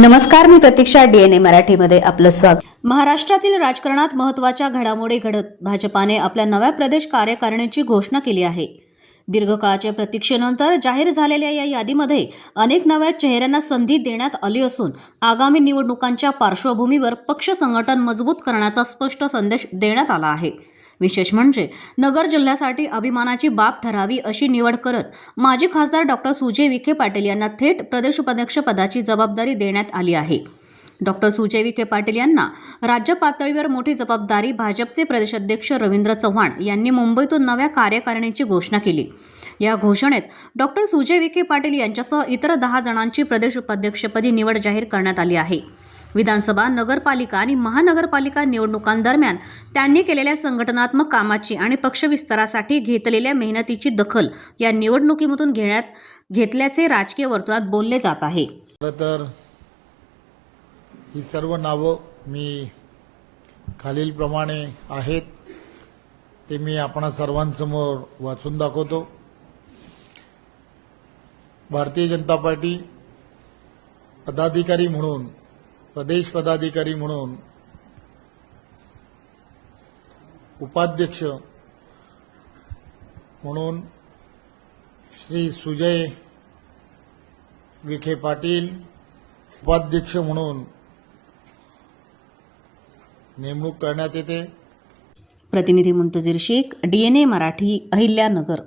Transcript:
नमस्कार, मी प्रतीक्षा. डीएनए मराठीमध्ये आपलं स्वागत. महाराष्ट्रातील राजकारणात महत्त्वाच्या घडामोडी घडत भाजपाने आपल्या नव्या प्रदेश कार्यकारिणीची घोषणा केली आहे. दीर्घकाळाच्या प्रतीक्षेनंतर जाहीर झालेल्या या यादीमध्ये अनेक नव्या चेहऱ्यांना संधी देण्यात आली असून आगामी निवडणुकांच्या पार्श्वभूमीवर पक्ष संघटन मजबूत करण्याचा स्पष्ट संदेश देण्यात आला आहे. विशेष म्हणजे नगर जिल्ह्यासाठी अभिमानाची बाब ठरावी अशी निवड करत माजी खासदार डॉक्टर सुजय विखे पाटील यांना थेट प्रदेश उपाध्यक्ष पदाची जबाबदारी देण्यात आली आहे. डॉक्टर सुजय विखे पाटील यांना राज्य पातळीवर मोठी जबाबदारी भाजपचे प्रदेशाध्यक्ष रवींद्र चव्हाण यांनी मुंबईतून नव्या कार्यकारिणीची घोषणा केली. या घोषणेत डॉक्टर सुजय विखे पाटील यांच्यासह इतर 10 जणांची प्रदेश उपाध्यक्षपदी निवड जाहीर करण्यात आली आहे. विधानसभा, नगरपालिका आणि महानगरपालिका निवडणुकांदरम्यान त्यांनी केलेल्या संघटनात्मक कामाची आणि पक्षविस्तारासाठी घेतलेल्या मेहनतीची दखल या निवडणुकीमधून घेतल्याचे राजकीय वर्तुळात बोलले जात आहे. तर ही सर्व नावं मी खालीलप्रमाणे आहेत ते मी आपणा सर्वांसमोर वाचून दाखवतो. भारतीय जनता पार्टी पदाधिकारी म्हणून, प्रदेश पदाधिकारी म्हणून, उपाध्यक्ष म्हणून श्री सुजय विखे पाटील, उपाध्यक्ष म्हणून नेमणूक करण्यात येते. प्रतिनिधी मुंतजीर शेख, डीएनए मराठी, अहिल्यानगर.